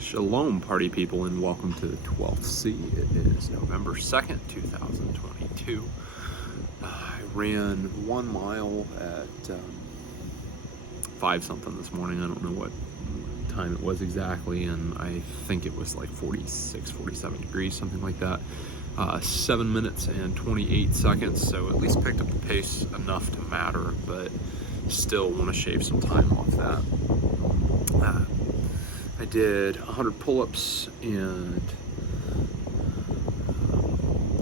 Shalom, party people, and welcome to the 12th C. It is November 2nd, 2022. I ran 1 mile at 5 something this morning. I don't know what time it was exactly, and I think it was like 46, 47 degrees, something like that. 7 minutes and 28 seconds, so at least picked up the pace enough to matter, but still want to shave some time off that. I did 100 pull-ups and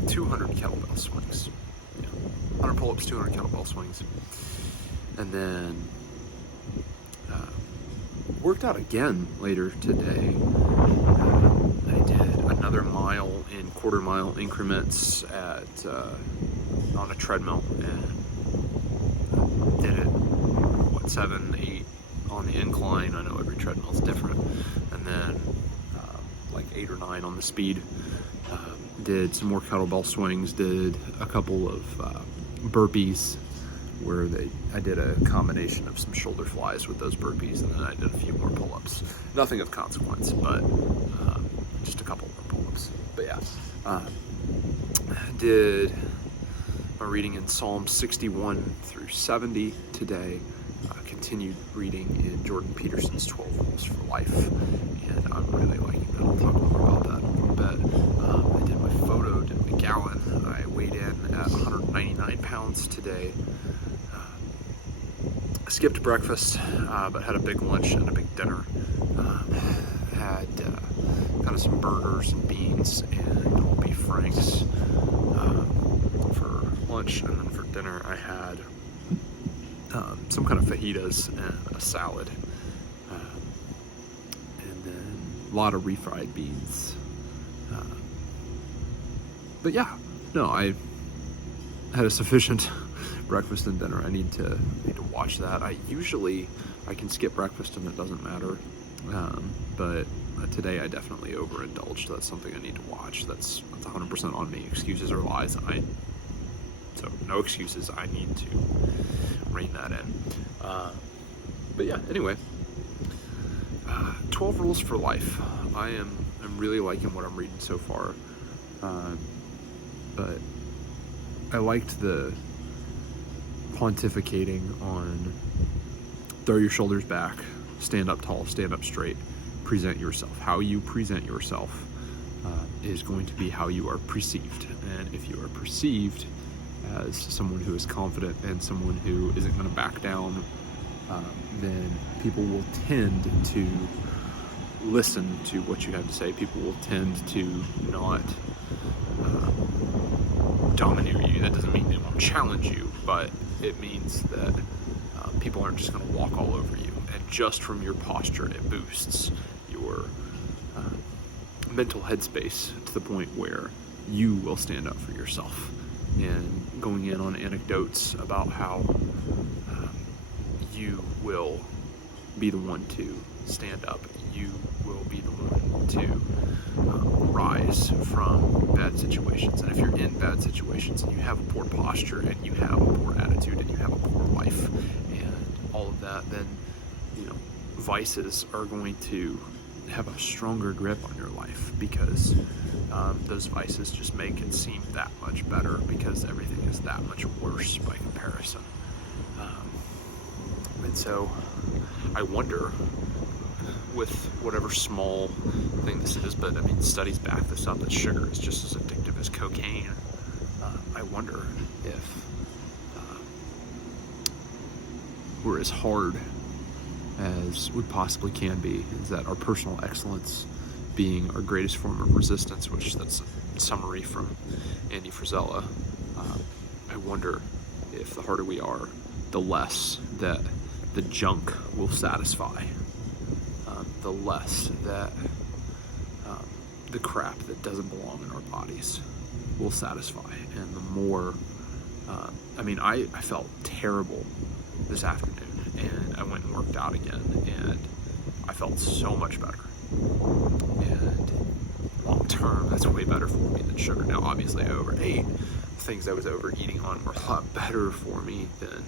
200 kettlebell swings. Yeah, 100 pull-ups, 200 kettlebell swings. And then worked out again later today. I did another mile in quarter-mile increments on a treadmill, and did it, 7, 8 on the incline. I know every treadmill is different. And then like 8 or 9 on the speed. Did some more kettlebell swings, did a couple of burpees where I did a combination of some shoulder flies with those burpees, and then I did a few more pull-ups. Nothing of consequence, but just a couple more pull-ups. But yeah, did my reading in Psalm 61 through 70 today. Continued reading in Jordan Peterson's 12 Rules for Life, and I'm really liking that. I'll talk more about that in a little bit. I did my photo, did my gallon. I weighed in at 199 pounds today. Skipped breakfast, but had a big lunch and a big dinner. Had kind of some burgers and beans and whole beef franks for lunch, and then for dinner I had some kind of fajitas and a salad, and then a lot of refried beans. But yeah, no, I had a sufficient breakfast and dinner. I need to watch that. I can skip breakfast and it doesn't matter, but today I definitely overindulged. That's something I need to watch. That's 100% on me. Excuses or lies. So no excuses. I need to rein that in. But yeah, anyway, 12 Rules for Life. I'm really liking what I'm reading so far. But I liked the pontificating on throw your shoulders back, stand up tall, stand up straight, present yourself. How you present yourself is going to be how you are perceived. And if you are perceived as someone who is confident and someone who isn't going to back down, then people will tend to listen to what you have to say. People will tend to not domineer you. That doesn't mean they won't challenge you, but it means that people aren't just going to walk all over you. And just from your posture, it boosts your mental headspace to the point where you will stand up for yourself. And going in on anecdotes about how you will be the one to stand up, you will be the one to rise from bad situations. And if you're in bad situations and you have a poor posture and you have a poor attitude and you have a poor life and all of that, then vices are going to have a stronger grip on your life, because those vices just make it seem that much better, because everything is that much worse by comparison. And so I wonder, with whatever small thing this is, but I mean, studies back this up, that sugar is just as addictive as cocaine. I wonder if we're as hard as we possibly can be. Is that our personal excellence being our greatest form of resistance, which that's a summary from Andy Frisella. I wonder if the harder we are, the less that the junk will satisfy, the less that the crap that doesn't belong in our bodies will satisfy, and the more, I felt terrible this afternoon, and I went and worked out again, and I felt so much better. And long term, that's way better for me than sugar. Now, obviously, I overate. Things I was overeating on were a lot better for me than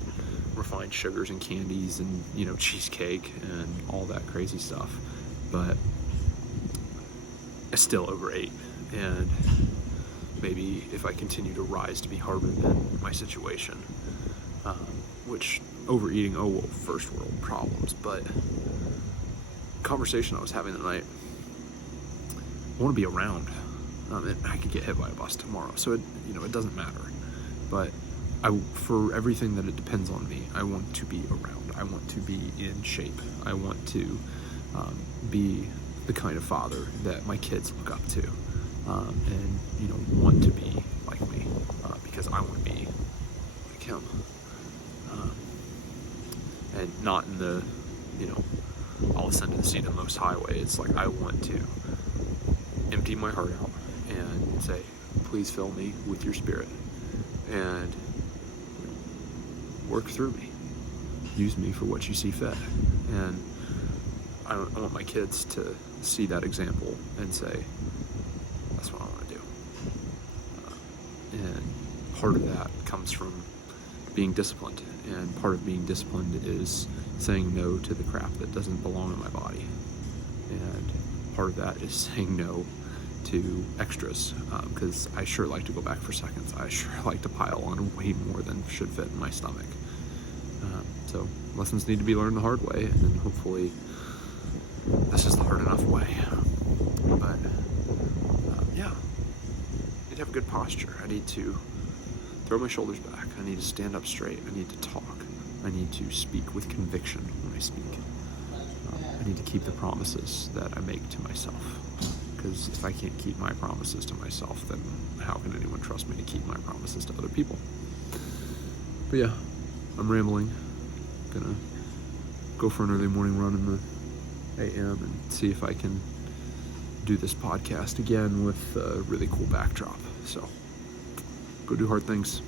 refined sugars and candies and cheesecake and all that crazy stuff. But still over 8. And maybe if I continue to rise to be harder than my situation, which overeating, first world problems, but conversation I was having tonight, I want to be around. And I could get hit by a bus tomorrow, so it doesn't matter. But for everything that it depends on me, I want to be around. I want to be in shape. I want to be the kind of father that my kids look up to, and want to be like me, because I want to be like him, and not in the I'll ascend to the seat of the Most High way. It's like I want to empty my heart out and say, please fill me with your Spirit and work through me. Use me for what you see fit. And I want my kids to see that example and say, that's what I want to do. And part of that comes from being disciplined. And part of being disciplined is saying no to the crap that doesn't belong in my body. And part of that is saying no to extras, because I sure like to go back for seconds. I sure like to pile on way more than should fit in my stomach. So lessons need to be learned the hard way, and then hopefully this is the hard enough way. But yeah, I need to have a good posture. I need to throw my shoulders back. I need to stand up straight. I need to talk. I need to speak with conviction when I speak. I need to keep the promises that I make to myself. Because if I can't keep my promises to myself, then how can anyone trust me to keep my promises to other people? But yeah, I'm rambling. Gonna go for an early morning run in the AM and see if I can do this podcast again with a really cool backdrop. So, go do hard things.